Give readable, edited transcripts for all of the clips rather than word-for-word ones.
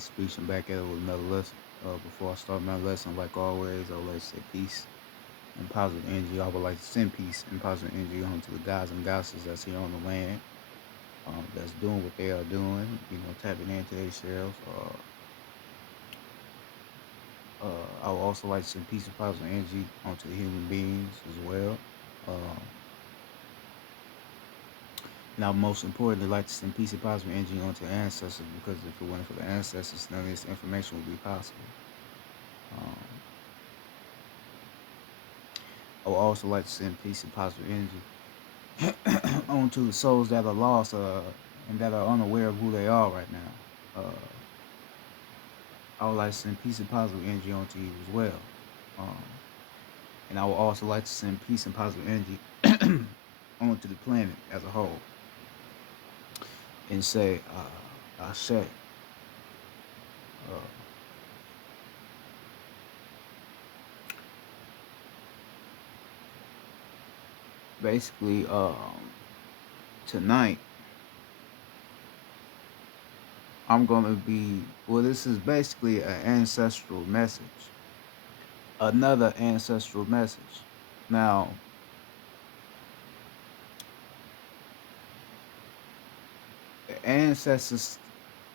speech and back at it with another lesson. Before I start my lesson, like always, I would like to say peace and positive energy. I would like to send peace and positive energy on to the guys and goddesses that's here on the land, that's doing what they are doing, tapping into themselves. I would also like to send peace and positive energy onto the human beings as well. Um, and I would most importantly like to send peace and positive energy onto the ancestors because if it weren't for the ancestors, none of this information would be possible. Um, I would also like to send peace and positive energy onto the souls that are lost and that are unaware of who they are right now. I would like to send peace and positive energy onto you as well. Um, and I would also like to send peace and positive energy onto the planet as a whole and say, I say, uh, basically, tonight, I'm going to be, well, this is basically an ancestral message, another ancestral message. Now, ancestors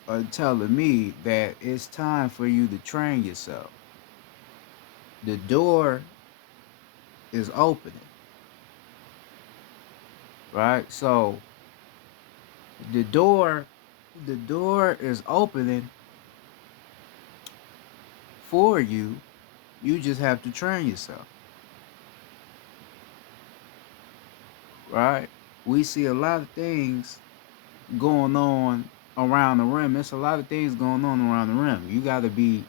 are telling me that it's time for you to train yourself. The door is opening, right? So the door, the door is opening for you. You just have to train yourself, right? We see a lot of things going on around the rim. There's a lot of things going on around the rim. You got to be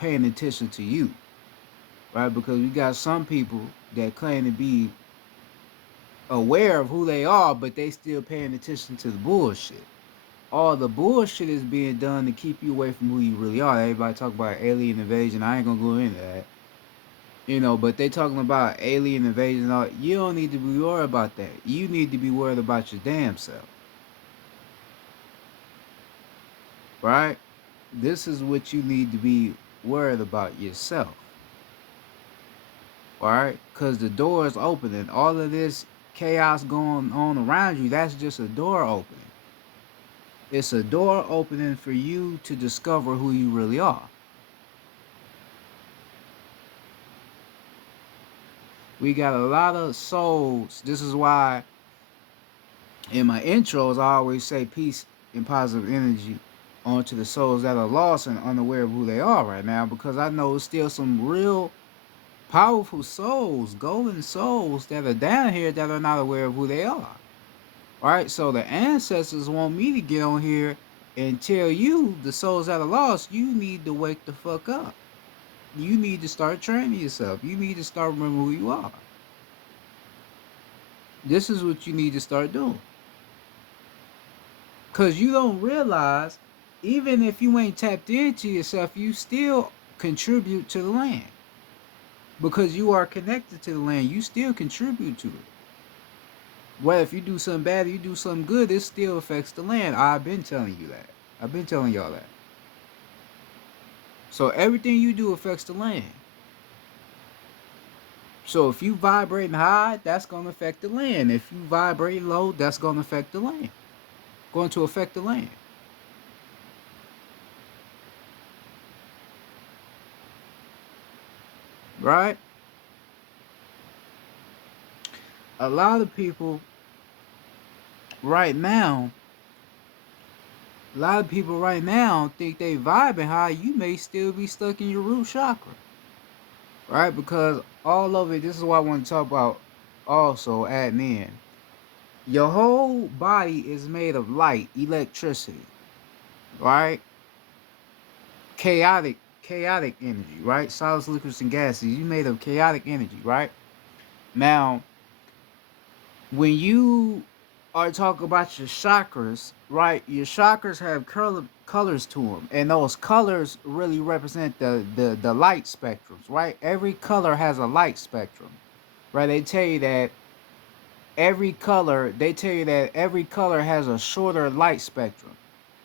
paying attention to you, right? Because we got some people that claim to be aware of who they are, but they still paying attention to the bullshit. All the bullshit is being done to keep you away from who you really are. Everybody talk about alien invasion. I ain't gonna go into that. But they talking about alien invasion. All you don't need to be worried about that. You need to be worried about your damn self, right? This is what you need to be worried about yourself, all right? Because the door is opening. All of this chaos going on around you, that's just a door opening. It's a door opening for you to discover who you really are. We got a lot of souls. This is why in my intros I always say peace and positive energy onto the souls that are lost and unaware of who they are right now, because I know it's still some real powerful souls, golden souls that are down here that are not aware of who they are. Right? So the ancestors want me to get on here and tell you, the souls that are lost, you need to wake the fuck up. You need to start training yourself. You need to start remembering who you are. This is what you need to start doing. Because you don't realize, even if you ain't tapped into yourself, you still contribute to the land. Because you are connected to the land, you still contribute to it. Well, if you do something bad or you do something good, it still affects the land. I've been telling you that. I've been telling y'all that. So everything you do affects the land. So if you vibrating high, that's gonna affect the land. If you vibrate low, that's gonna affect the land. Going to affect the land. Right? A lot of people right now, a lot of people right now think they vibing high. You may still be stuck in your root chakra. Right? Because all of it, this is what I want to talk about also adding in. Your whole body is made of light, electricity, right? Chaotic energy, right? Solids, liquids, and gases. You made of chaotic energy, right? Now, when you are talking about your chakras, right? Your chakras have colors to them, and those colors really represent the light spectrums, right? Every color has a light spectrum, right? They tell you that every color has a shorter light spectrum.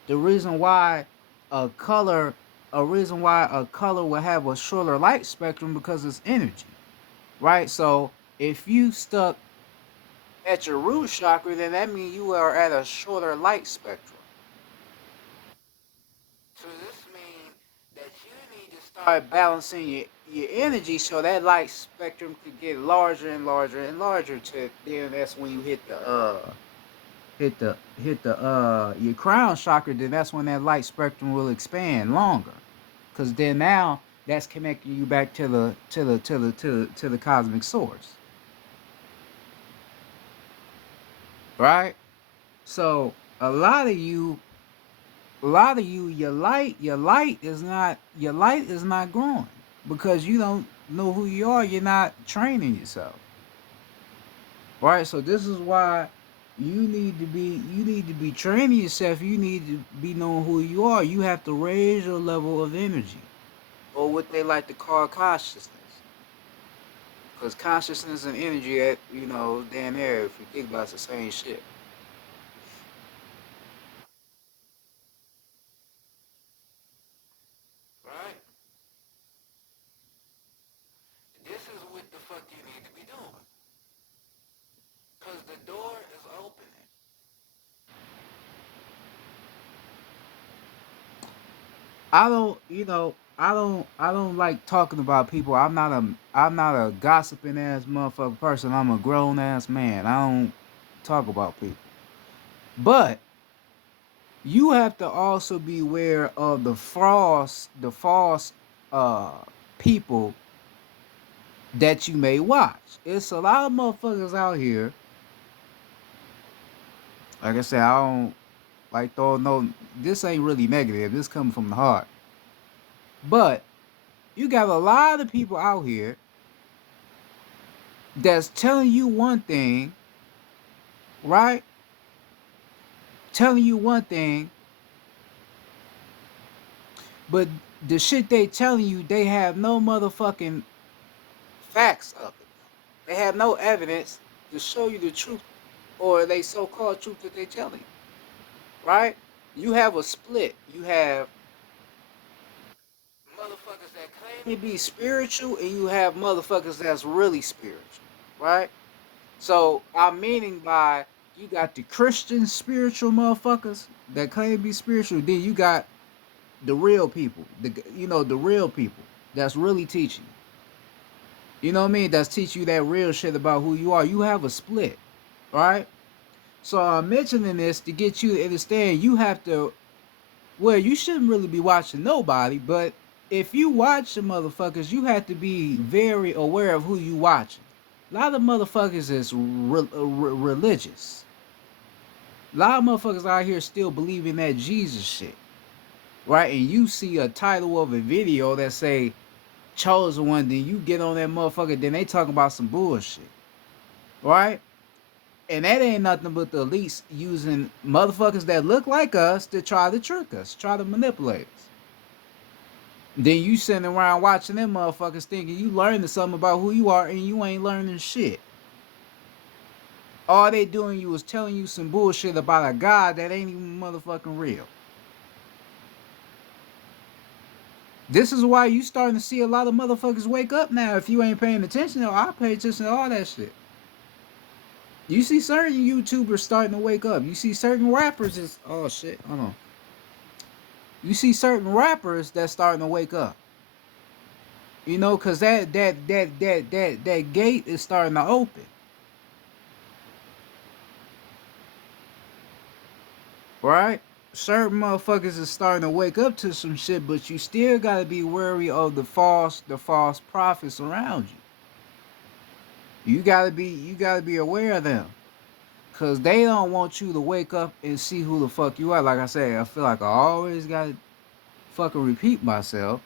The reason why a color, a reason why a color will have a shorter light spectrum because it's energy, right? So if you stuck at your root chakra, then that means you are at a shorter light spectrum. So this means that you need to start balancing your energy so that light spectrum could get larger and larger and larger. To then that's when you hit the your crown chakra. Then that's when that light spectrum will expand longer, because then now that's connecting you back to the cosmic source, right? So a lot of you, your light is not growing because you don't know who you are. You're not training yourself, right? So this is why you need to be training yourself. You need to be knowing who you are. You have to raise your level of energy, or what they like to call consciousness, because consciousness and energy, damn near, if you think about it, it's the same shit, right? This is what the fuck you need to be doing, because the door is opening. I don't like talking about people. I'm not a gossiping ass motherfucker person. I'm a grown ass man. I don't talk about people. But you have to also be aware of the false uh people that you may watch. It's a lot of motherfuckers out here. Like I said, I don't like throw no. This ain't really negative. This coming from the heart. But you got a lot of people out here that's telling you one thing, right? Telling you one thing, but the shit they telling you, they have no motherfucking facts of it. They have no evidence to show you the truth, or they so-called truth that they telling you, right? You have a split. You have motherfuckers that claim to be spiritual, and you have motherfuckers that's really spiritual, right? So I'm meaning by, you got the Christian spiritual motherfuckers that claim to be spiritual. Then you got the real people, the real people that's really teaching. You know what I mean? That's teaching you that real shit about who you are. You have a split, right? So I'm mentioning this to get you to understand. You have to. Well, you shouldn't really be watching nobody, but if you watch the motherfuckers, you have to be very aware of who you watching. A lot of motherfuckers is religious. A lot of motherfuckers out here still believing that Jesus shit, right? And you see a title of a video that say chosen one, then you get on that motherfucker, then they talking about some bullshit, right? And that ain't nothing but the elites using motherfuckers that look like us to try to trick us, try to manipulate us. Then you sitting around watching them motherfuckers thinking you learning something about who you are, and you ain't learning shit. All they doing you is telling you some bullshit about a God that ain't even motherfucking real. This is why you starting to see a lot of motherfuckers wake up now. If you ain't paying attention, I pay attention to all that shit. You see certain YouTubers starting to wake up. You see certain rappers is, oh shit, hold on. You see certain rappers that's starting to wake up. Cause that gate is starting to open. Right? Certain motherfuckers is starting to wake up to some shit, but you still gotta be wary of the false prophets around you. You gotta be aware of them. Cause they don't want you to wake up and see who the fuck you are. Like I said, I feel like I always gotta fucking repeat myself.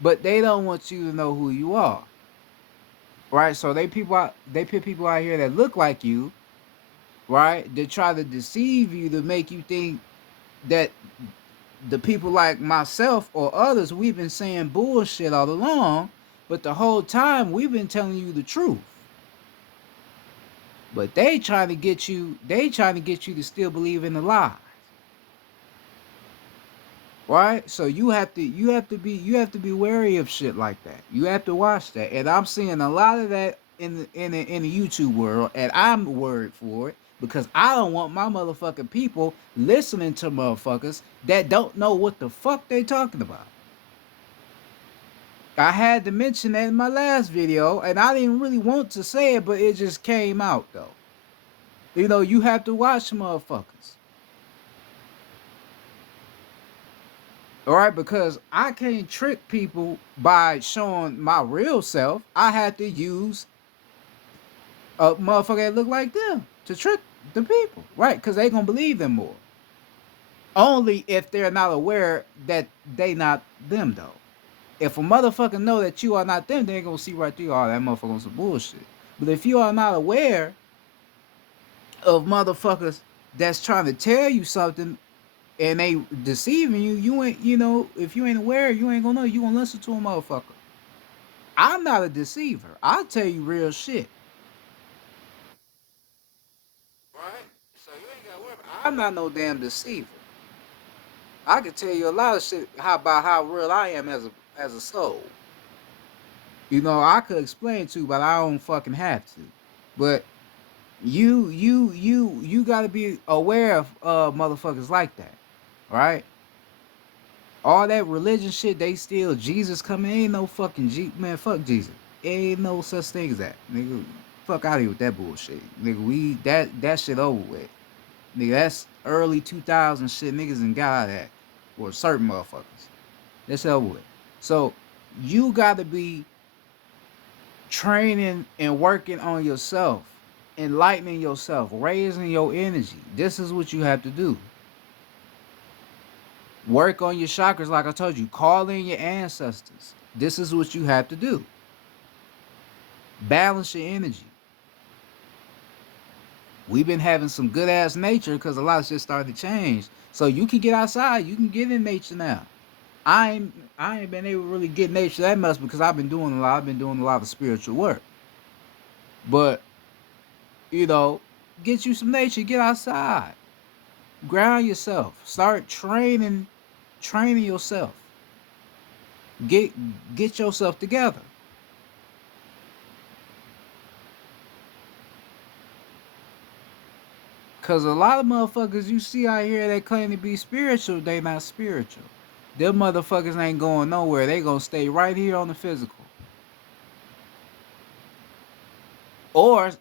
But they don't want you to know who you are. Right? So they put people out here that look like you, right? They try to deceive you to make you think that the people like myself or others, we've been saying bullshit all along, but the whole time we've been telling you the truth. But they trying to get you to still believe in the lie. right? So you have to be wary of shit like that. You have to watch that, and I'm seeing a lot of that in the YouTube world, and I'm worried for it because I don't want my motherfucking people listening to motherfuckers that don't know what the fuck they talking about. I had to mention that in my last video, and I didn't really want to say it, but it just came out though. You know, you have to watch motherfuckers. All right, because I can't trick people by showing my real self. I had to use a motherfucker that look like them to trick the people, right? Because they gonna believe them more. Only if they're not aware that they not them though. If a motherfucker know that you are not them, they ain't gonna see right through all that motherfucker on some bullshit. But if you are not aware of motherfuckers that's trying to tell you something and they deceiving you, you ain't, you know, if you ain't aware, you ain't gonna know. You gonna listen to a motherfucker. I'm not a deceiver. I'll tell you real shit. Right? So you ain't gotta worry. I'm not no damn deceiver. I can tell you a lot of shit about how real I am as a soul. You know, I could explain to you, but I don't fucking have to. But you gotta be aware of motherfuckers like that. Right? All that religion shit, they still Jesus coming. Ain't no fucking man. Fuck Jesus. Ain't no such thing as that, nigga. Fuck out of here with that bullshit, nigga. We that shit over with, nigga. That's early 2000 shit. Niggas and got that, or certain motherfuckers. That's over with. So you got to be training and working on yourself, enlightening yourself, raising your energy. This is what you have to do. Work on your chakras, like I told you. Call in your ancestors. This is what you have to do. Balance your energy. We've been having some good ass nature because a lot of shit started to change. So you can get outside. You can get in nature now. I ain't been able to really get nature that much because I've been doing a lot. I've been doing a lot of spiritual work. But you know, get you some nature. Get outside. Ground yourself. Start training yourself. Get get yourself together. Cause a lot of motherfuckers you see out here that claim to be spiritual, they not spiritual. Them motherfuckers ain't going nowhere. They gonna stay right here on the physical. Or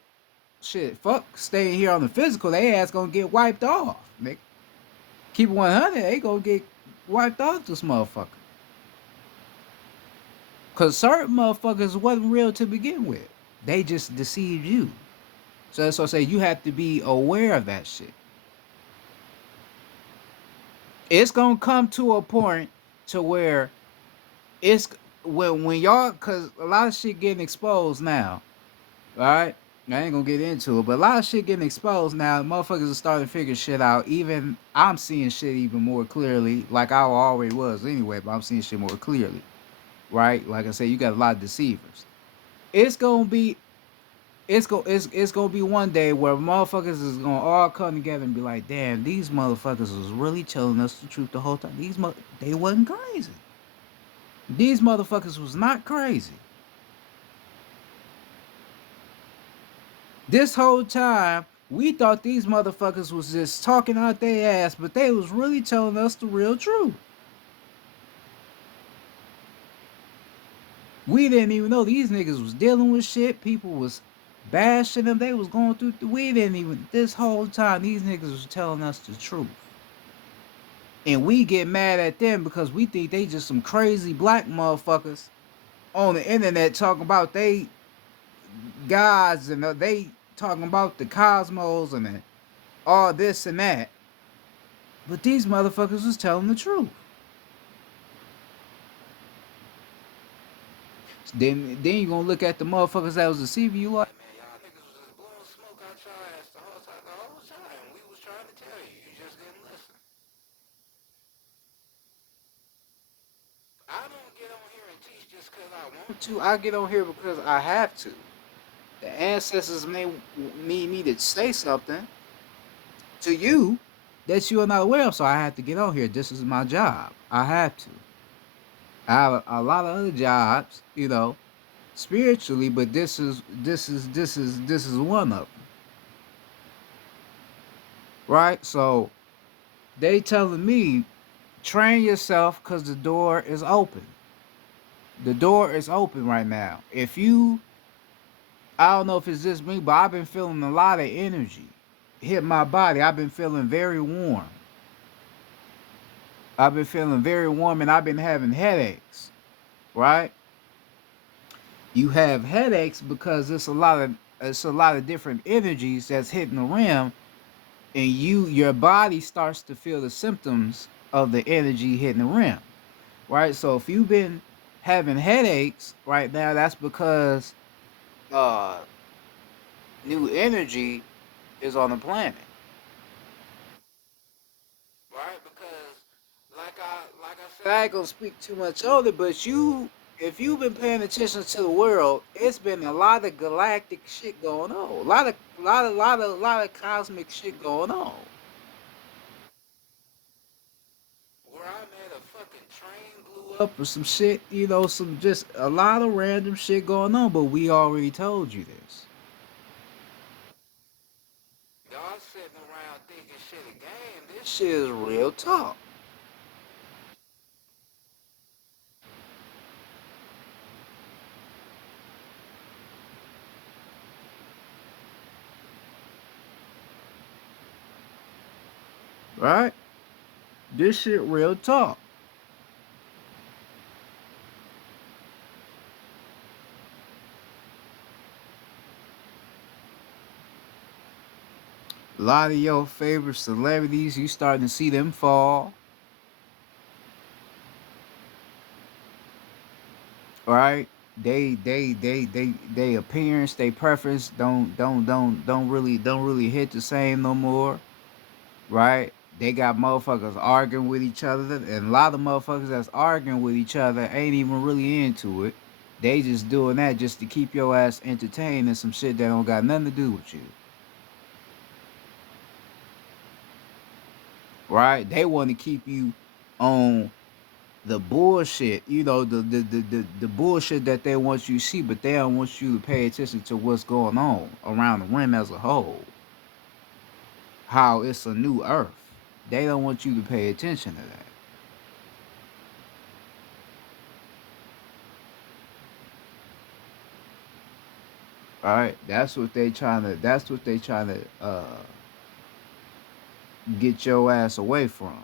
shit, fuck staying here on the physical, they ass gonna get wiped off. Nigga. Keep it 100, they gonna get wiped off this motherfucker. Cause certain motherfuckers wasn't real to begin with. They just deceived you. So that's what I say you have to be aware of that shit. It's gonna come to a point to where it's when y'all, cause a lot of shit getting exposed now. All right, I ain't gonna get into it, but a lot of shit getting exposed now. Motherfuckers are starting to figure shit out. Even I'm seeing shit even more clearly, like I already was anyway. But I'm seeing shit more clearly, right? Like I said, you got a lot of deceivers. It's gonna be, it's gonna be one day where motherfuckers is gonna all come together and be like, damn, these motherfuckers was really telling us the truth the whole time. They wasn't crazy. These motherfuckers was not crazy. This whole time, we thought these motherfuckers was just talking out their ass, but they was really telling us the real truth. We didn't even know these niggas was dealing with shit. People was bashing them. They was going through. We didn't even. This whole time, these niggas was telling us the truth. And we get mad at them because we think they just some crazy black motherfuckers on the internet talking about they gods and they talking about the cosmos and all this and that. But these motherfuckers was telling the truth. Then you gonna look at the motherfuckers that was deceiving you like, man, y'all niggas was just blowing smoke out your ass the whole time. The whole time we was trying to tell you, you just didn't listen. I don't get on here and teach just because I want to. I get on here because I have to. The ancestors may need me to say something to you that you are not aware of. So I have to get on here. This is my job. I have to. I have a lot of other jobs, spiritually, but this is one of them, right? So they telling me train yourself because the door is open. The door is open right now. I don't know if it's just me, but I've been feeling a lot of energy hit my body. I've been feeling very warm. And I've been having headaches, right? You have headaches because it's a lot of different energies that's hitting the rim, and your body starts to feel the symptoms of the energy hitting the rim, right? So if you've been having headaches right now, that's because uh new energy is on the planet, right? Because like I said, I ain't gonna speak too much on it, but if you've been paying attention to the world, it's been a lot of galactic shit going on, a lot of cosmic shit going on. Where I'm at, a fucking train blew up or some shit, some just a lot of random shit going on. But we already told you this. Y'all sitting around thinking shit a game. This shit is real talk. Right? This shit real talk. A lot of your favorite celebrities, you starting to see them fall. Right? They appearance, they preference don't really hit the same no more. Right? They got motherfuckers arguing with each other, and a lot of motherfuckers that's arguing with each other ain't even really into it. They just doing that just to keep your ass entertained and some shit that don't got nothing to do with you. Right? They want to keep you on the bullshit, the bullshit that they want you to see, but they don't want you to pay attention to what's going on around the rim as a whole. How it's a new earth. They don't want you to pay attention to that. All right, that's what they trying to get your ass away from.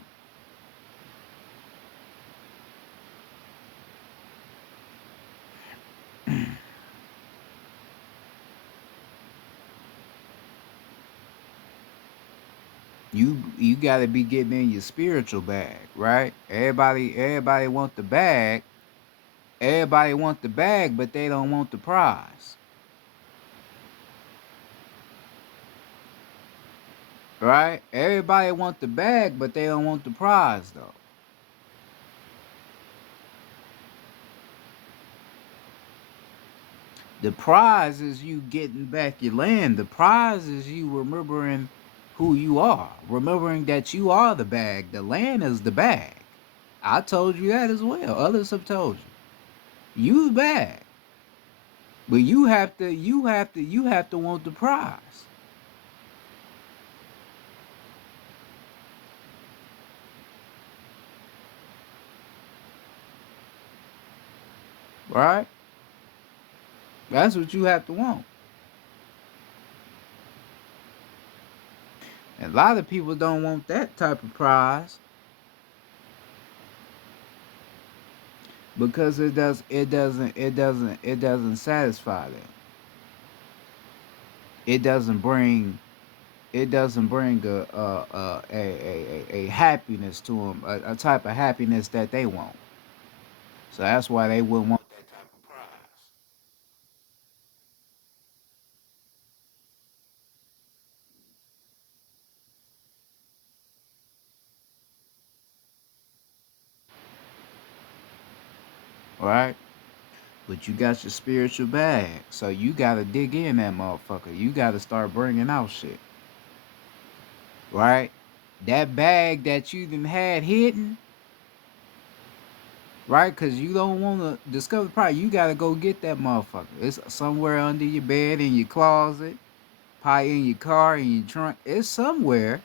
You got to be getting in your spiritual bag, right? Everybody want the bag. Everybody want the bag, but they don't want the prize. Right? Everybody want the bag, but they don't want the prize though. The prize is you getting back your land. The prize is you remembering who you are. Remembering that you are the bag. The land is the bag. I told you that as well. Others have told you. You the bag. But you have to want the prize. Right? That's what you have to want. And a lot of people don't want that type of prize because it doesn't satisfy them. It doesn't bring a happiness to them, a type of happiness that they want. So that's why they wouldn't want that type of prize. Right? But you got your spiritual bag, so you gotta dig in that motherfucker. You gotta start bringing out shit, right? That bag that you done had hidden, right? Because you don't want to discover the prize. You got to go get that motherfucker. It's somewhere under your bed, in your closet, probably in your car, in your trunk. It's somewhere.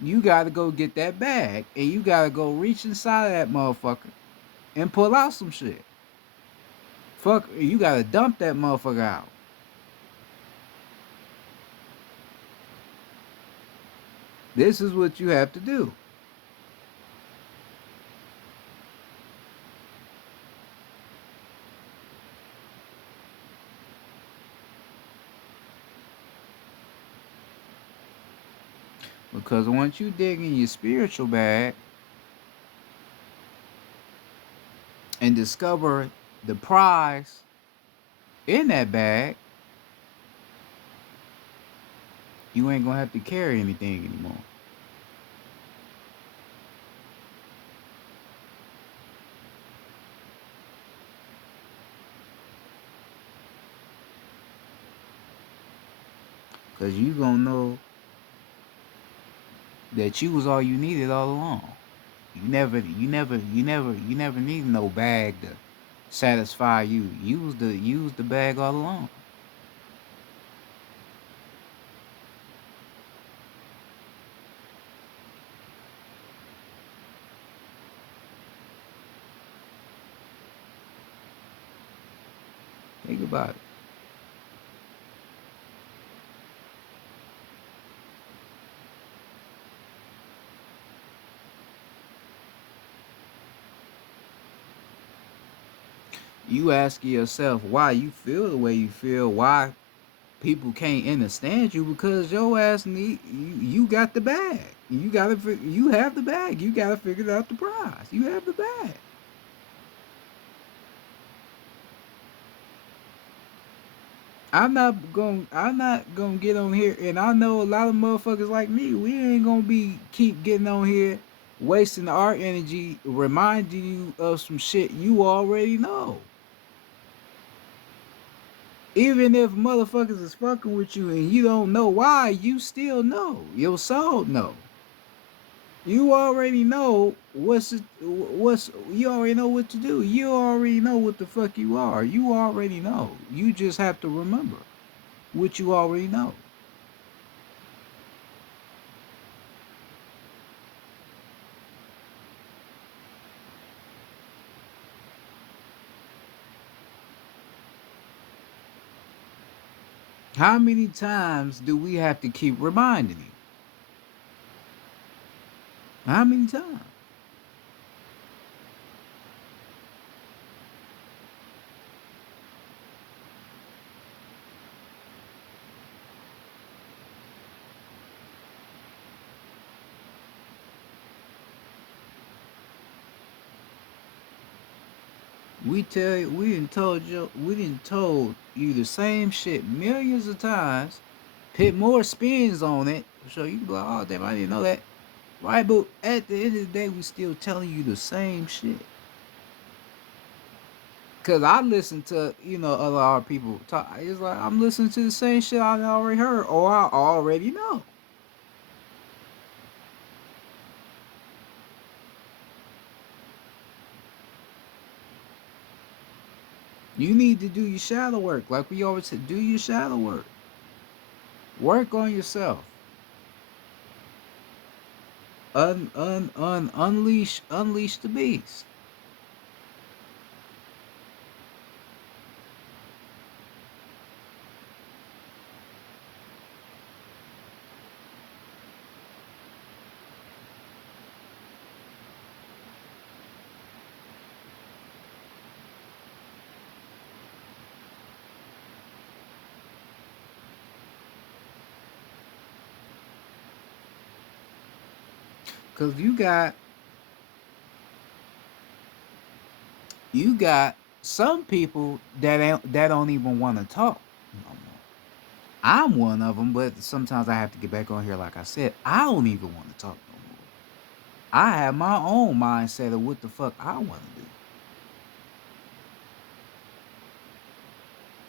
You got to go get that bag, and you got to go reach inside of that motherfucker and pull out some shit. Fuck, you got to dump that motherfucker out. This is what you have to do. Because once you dig in your spiritual bag and discover the prize in that bag, you ain't gonna have to carry anything anymore. Cause you gonna know that you was all you needed all along. You never needed no bag to satisfy you. You was the bag all along. Think about it. You ask yourself why you feel the way you feel, why people can't understand you, because your ass need you got the bag. You have the bag. You gotta figure out the prize. You have the bag. I'm not gonna get on here, and I know a lot of motherfuckers like me. We ain't gonna be keep getting on here, wasting our energy, reminding you of some shit you already know. Even if motherfuckers is fucking with you and you don't know why, you still know. Your soul know. You already know what's you already know what to do. You already know what the fuck you are. You already know. You just have to remember what you already know. How many times do we have to keep reminding you? How many times? We didn't told you the same shit millions of times, put more spins on it, so you can be like, oh damn, I didn't know that. Right, but at the end of the day, we still telling you the same shit. Cause I listen to, other our people talk. It's like I'm listening to the same shit I already heard or I already know. You need to do your shadow work. Like we always say, do your shadow work. Work on yourself. Unleash the beast. Cause you got some people that don't even want to talk no more. I'm one of them, but sometimes I have to get back on here. Like I said, I don't even want to talk no more. I have my own mindset of what the fuck I want to do,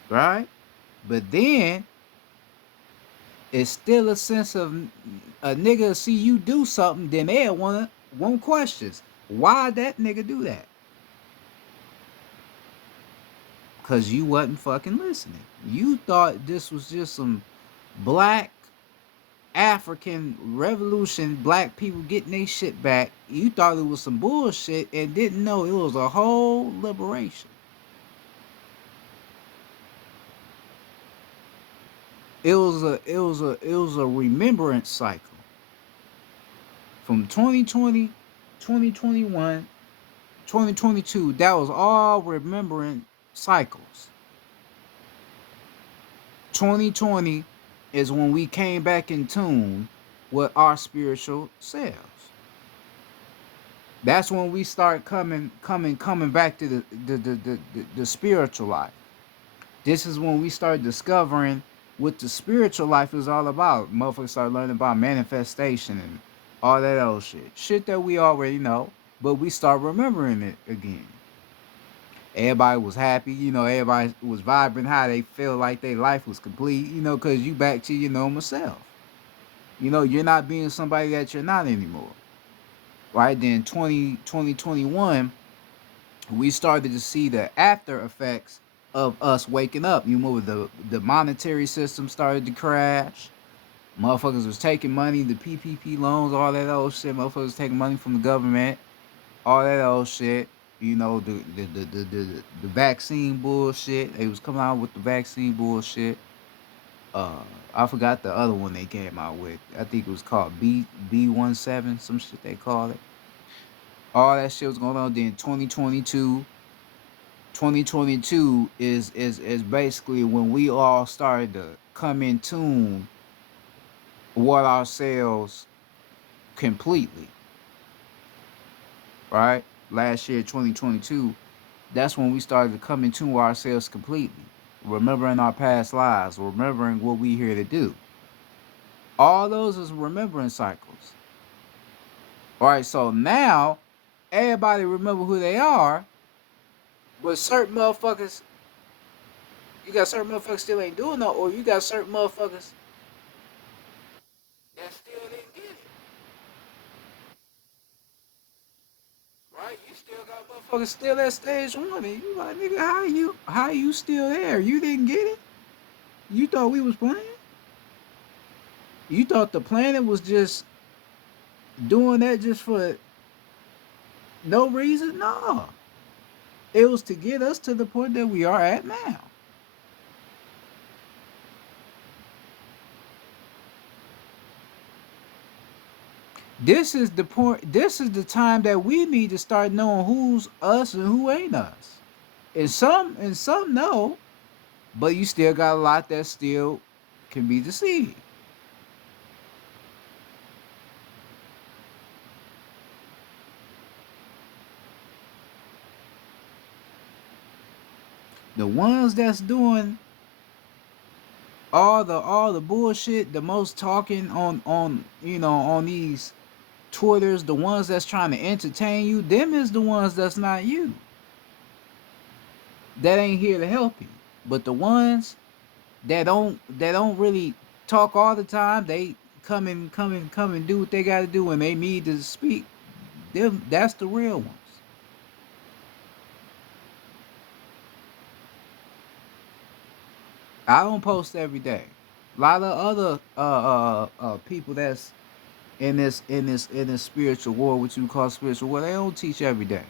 right? But then it's still a sense of A nigga see you do something, then they want questions. Why that nigga do that? Cause you wasn't fucking listening. You thought this was just some black African revolution, black people getting their shit back. You thought it was some bullshit and didn't know it was a whole liberation. It was a remembrance cycle. From 2020, 2021, 2022, that was all remembering cycles. 2020 is when we came back in tune with our spiritual selves. That's when we start coming back to the spiritual life. This is when we start discovering what the spiritual life is all about. Motherfuckers start learning about manifestation and all that old shit. Shit that we already know, but we start remembering it again. Everybody was happy, everybody was vibrant, how they feel like their life was complete, because you back to your normal self. You're not being somebody that you're not anymore. Right? Then 2021, we started to see the after effects of us waking up. The monetary system started to crash. Motherfuckers was taking money, the PPP loans, all that old shit. Motherfuckers was taking money from the government, all that old shit. The vaccine bullshit. They was coming out with the vaccine bullshit. I forgot the other one they came out with. I think it was called B17, some shit they called it. All that shit was going on. Then 2022 is basically when we all started to come in tune with ourselves completely. Right? Last year, 2022, that's when we started to come in tune with ourselves completely. Remembering our past lives, remembering what we here to do. All those is remembering cycles. Alright, so now everybody remember who they are, but certain motherfuckers, you got certain motherfuckers still ain't doing that, or you got certain motherfuckers that still didn't get it. Right? You still got motherfuckers still at stage one, and you like, nigga, how you still there? You didn't get it? You thought we was playing? You thought the planet was just doing that just for no reason? No. It was to get us to the point that we are at now. This is the point. This is the time that we need to start knowing who's us and who ain't us. And some know, but you still got a lot that still can be deceived. The ones that's doing all the bullshit, the most talking on these Twitters, the ones that's trying to entertain you, them is the ones that's not you. That ain't here to help you. But the ones that don't really talk all the time, they come and do what they gotta do when they need to speak. Them that's the real ones. I don't post every day. A lot of other people that's in this spiritual war, what you call spiritual war, they don't teach every day.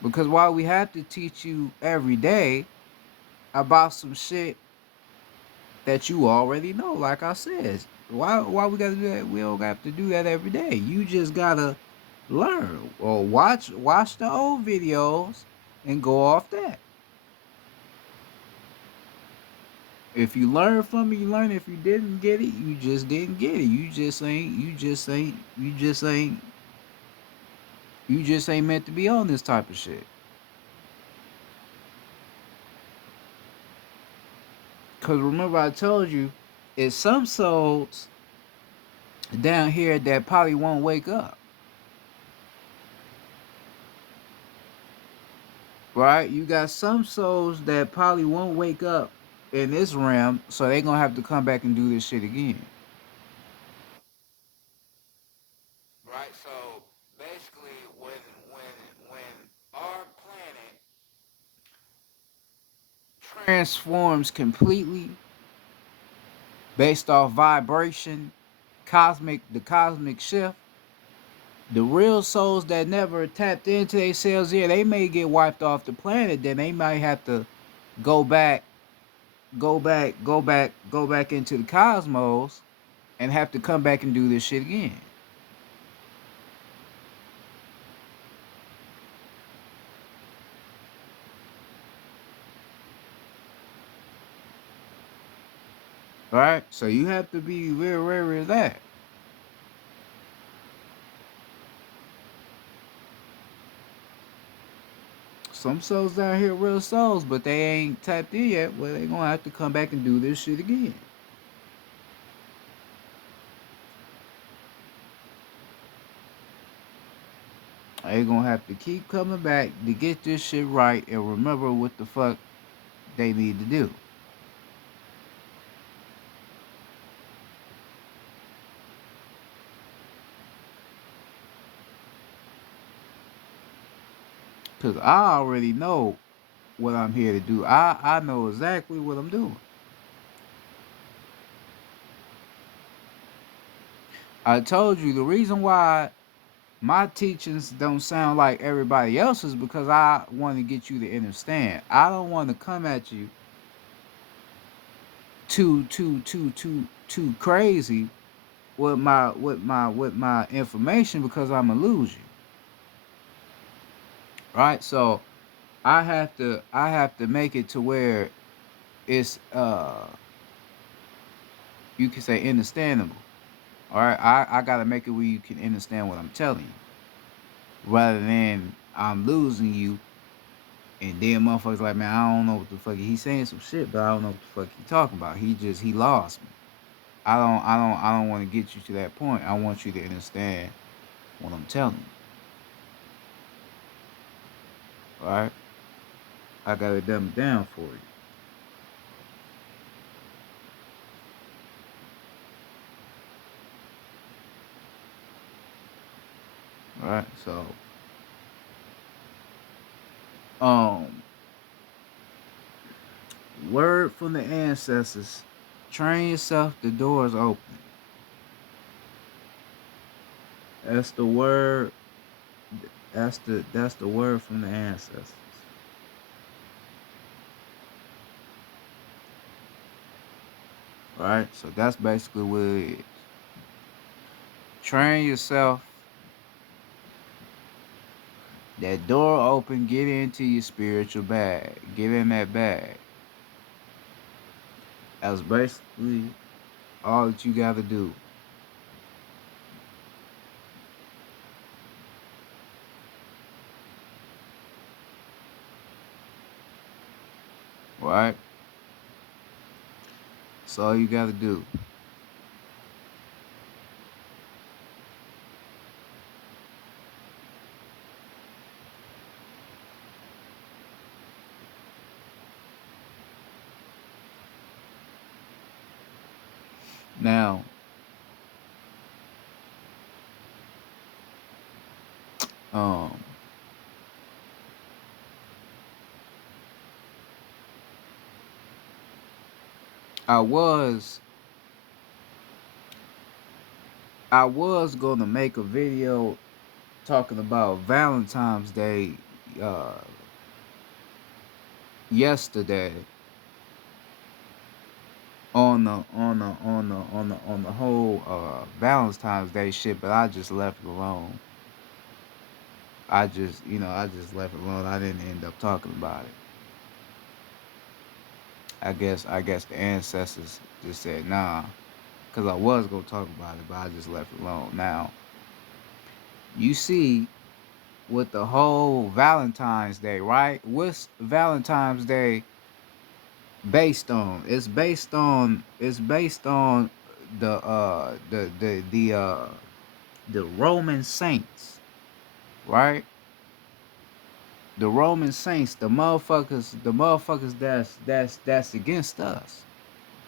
Because while we have to teach you every day about some shit that you already know, like I said, why we gotta do that? We don't have to do that every day. You just gotta learn or watch the old videos and go off that. If you learn from it, you learn. If you didn't get it, you just didn't get it. You just ain't meant to be on this type of shit. Cause remember I told you, it's some souls down here that probably won't wake up. Right? You got some souls that probably won't wake up in this realm, so they gonna have to come back and do this shit again. transforms completely based off vibration, the cosmic shift. The real souls that never tapped into themselves, yeah, they may get wiped off the planet. Then they might have to go back, go back into the cosmos, and have to come back and do this shit again. All right, so you have to be very wary of that. Some souls down here real souls, but they ain't tapped in yet. Well, they gonna have to come back and do this shit again. They gonna have to keep coming back to get this shit right and remember what the fuck they need to do. Cause I already know what I'm here to do. I know exactly what I'm doing. I told you the reason why my teachings don't sound like everybody else's because I want to get you to understand. I don't want to come at you too crazy with my information because I'm gonna lose you. Right? So I have to make it to where it's you can say understandable. All right, I gotta make it where you can understand what I'm telling you, rather than I'm losing you, and then motherfuckers like, man, I don't know what the fuck he's saying some shit, but I don't know what the fuck he talking about. He lost me. I don't want to get you to that point. I want you to understand what I'm telling you. All right, I gotta dumb it down for you. All right, so um, word from the ancestors. Train yourself. The door's open. That's the word. That's the word from the ancestors. All right, so that's basically what it is. Train yourself. That door open. Get into your spiritual bag. Get in that bag. That's basically all that you got to do. All right, that's all you got to do. Now, um, I was I was gonna make a video talking about Valentine's Day uh yesterday on the whole Valentine's Day shit, but I just left it alone. I just left it alone. I didn't end up talking about it. I guess the ancestors just said nah, cause I was gonna talk about it, but I just left it alone. Now you see with the whole Valentine's Day, right? What's Valentine's Day based on? It's based on the Roman saints, right? The Roman saints, the motherfuckers that's against us.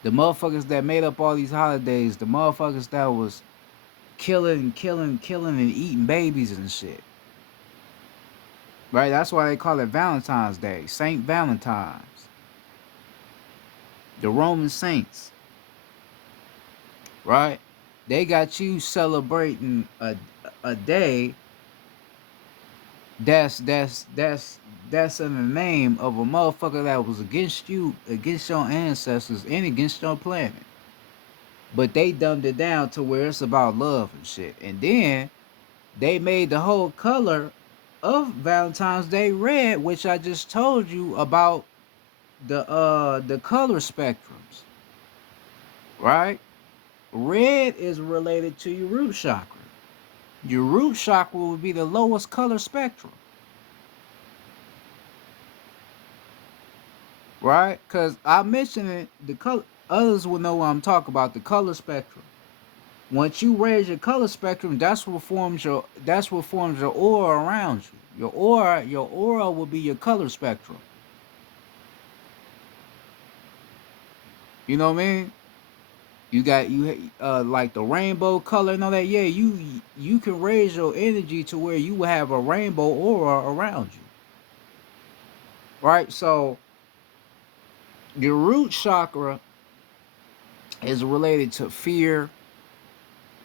The motherfuckers that made up all these holidays, the motherfuckers that was killing and eating babies and shit. Right? That's why they call it Valentine's Day, Saint Valentine's. The Roman saints, right? They got you celebrating a day that's in the name of a motherfucker that was against you, against your ancestors, and against your planet. But they dumbed it down to where it's about love and shit. And then they made the whole color of Valentine's Day red, which I just told you about the color spectrums, right? Red is related to your root chakra. Your root chakra would be the lowest color spectrum, right? Because I mentioned it, the color. Others will know what I'm talking about. The color spectrum. Once you raise your color spectrum, that's what forms your aura around you. Your aura will be your color spectrum. You know what I mean? You got like the rainbow color and all that. Yeah, you can raise your energy to where you will have a rainbow aura around you, right? So your root chakra is related to fear,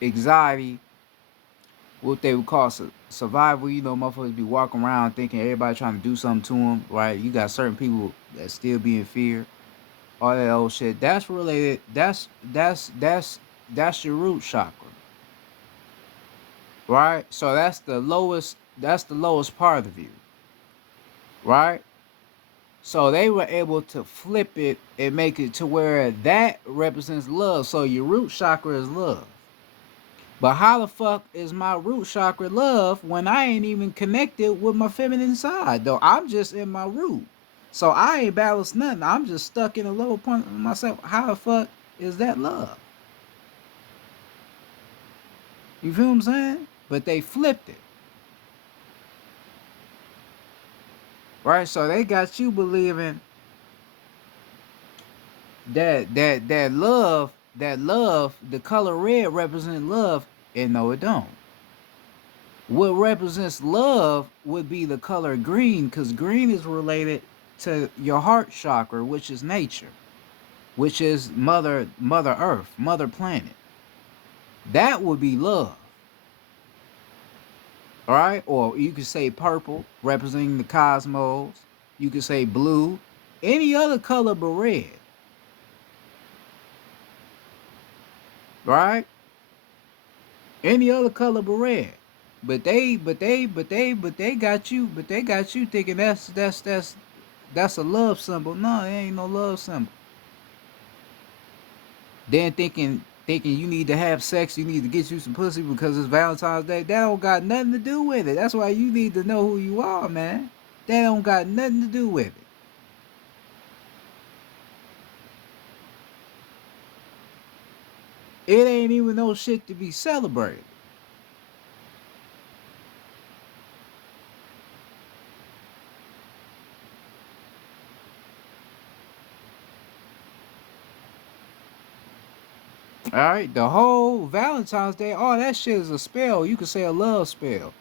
anxiety, what they would call survival. You know, motherfuckers be walking around thinking everybody trying to do something to them, right? You got certain people that still be in fear, all that old shit. That's related. That's your root chakra, right? So that's the lowest. That's the lowest part of you, right? So they were able to flip it and make it to where that represents love. So your root chakra is love. But how the fuck is my root chakra love when I ain't even connected with my feminine side though? I'm just in my root. So I ain't balanced nothing. I'm just stuck in a lower point of myself. How the fuck is that love? You feel what I'm saying? But they flipped it. Right? So they got you believing that love, the color red represents love, and no it don't. What represents love would be the color green, because green is related to your heart chakra, which is nature, which is mother earth, mother planet. That would be love. All right? Or you could say purple, representing the cosmos. You could say blue, any other color but red. Right? Any other color but red. But they got you thinking that's a love symbol. No, it ain't no love symbol. Then thinking you need to have sex, you need to get you some pussy because it's Valentine's Day. That don't got nothing to do with it. That's why you need to know who you are, man. That don't got nothing to do with it. It ain't even no shit to be celebrated. All right, the whole Valentine's Day, all that shit is a spell. You could say a love spell.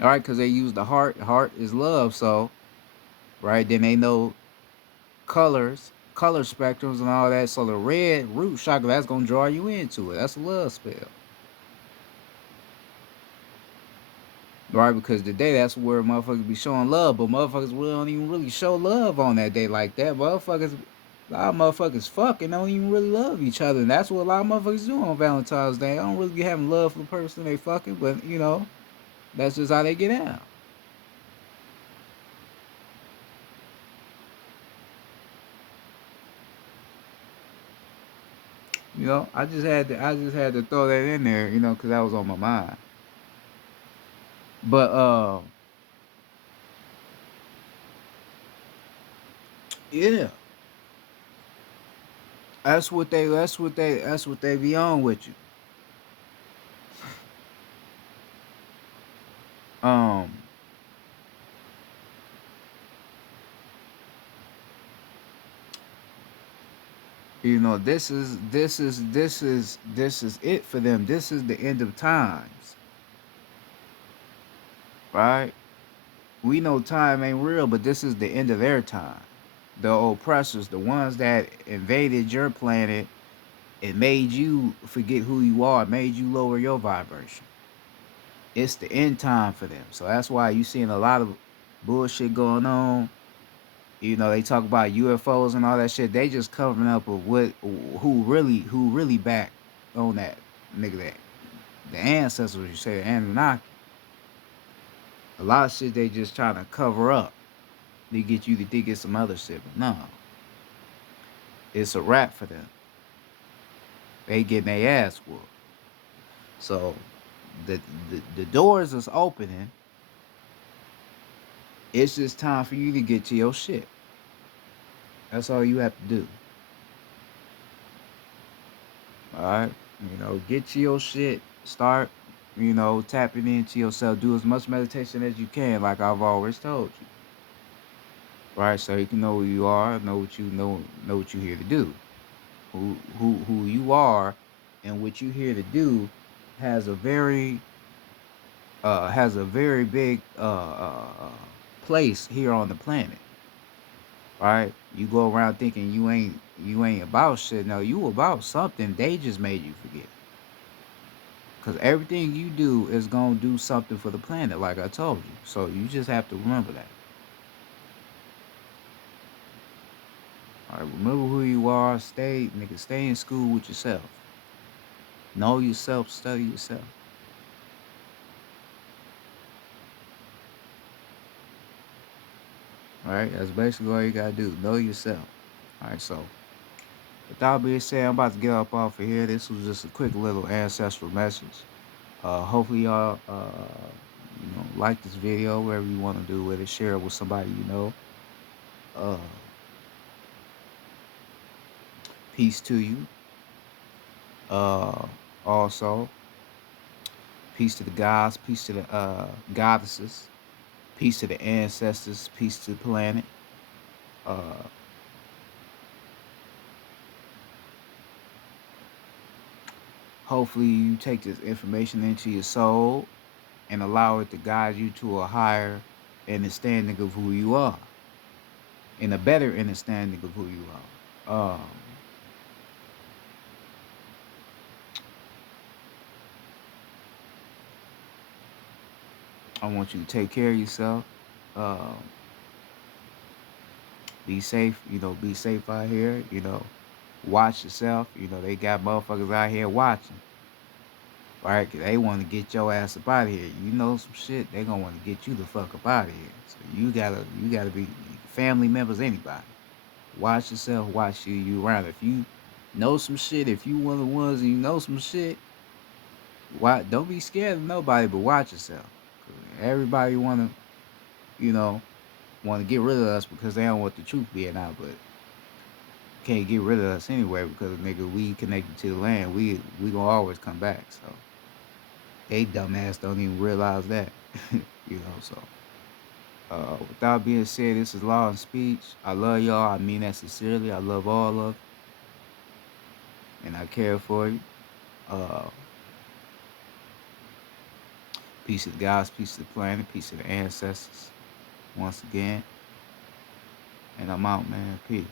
All right, because they use the heart. Heart is love, so right then they know colors, color spectrums, and all that. So the red root chakra, that's gonna draw you into it. That's a love spell, right? Because today that's where motherfuckers be showing love, but motherfuckers really don't even really show love on that day like that. A lot of motherfuckers fucking don't even really love each other, and that's what a lot of motherfuckers do on Valentine's Day. I don't really be having love for the person they fucking, but that's just how they get out. I just had to throw that in there, because that was on my mind. But yeah, that's what they be on with you. Um, this is it for them. This is the end of times, right? We know time ain't real, but this is the end of their time. The oppressors, the ones that invaded your planet and made you forget who you are, made you lower your vibration. It's the end time for them. So that's why you seeing a lot of bullshit going on. You know, they talk about UFOs and all that shit. They just covering up of who really back on that nigga, that the ancestors, you say, the Anunnaki. A lot of shit they just trying to cover up. They get you to think it's some other shit, but no, it's a wrap for them. They getting their ass whooped. So the doors is opening. It's just time for you to get to your shit. That's all you have to do. All right, get to your shit. Start, tapping into yourself. Do as much meditation as you can, like I've always told you. Right, so you can know who you are, know what you know what you're here to do. Who you are, and what you're here to do, has a very big place here on the planet. Right, you go around thinking you ain't about shit. No, you about something. They just made you forget. Because everything you do is going to do something for the planet, like I told you. So you just have to remember that. All right, remember who you are. Stay in school with yourself. Know yourself, study yourself. All right, that's basically all you got to do. Know yourself. All right, so with that being said, I'm about to get up off of here. This was just a quick little ancestral message. Hopefully y'all like this video, whatever you want to do with it. Share it with somebody you know. Uh, Peace to you. Also, peace to the gods, peace to the goddesses, peace to the ancestors, peace to the planet. Uh, Hopefully you take this information into your soul and allow it to guide you to a higher understanding of who you are, and a better understanding of who you are. I want you to take care of yourself. Um, be safe. Be safe out here. Watch yourself. They got motherfuckers out here watching. Right? 'Cause they want to get your ass up out of here. You know some shit, they gonna want to get you the fuck up out of here. So you gotta be family members, anybody. Watch yourself, watch you around. If you know some shit, if you one of the ones and you know some shit, why don't be scared of nobody, but watch yourself. 'Cause everybody you know, wanna get rid of us because they don't want the truth being out, but can't get rid of us anyway because nigga, we connected to the land. We gonna always come back. So they dumbass don't even realize that. So with that being said, this is Law and Speech. I love y'all. I mean that sincerely. I love all of you, and I care for you. Uh, Peace to the gods, peace to the planet, peace to the ancestors. Once again, and I'm out, man. Peace.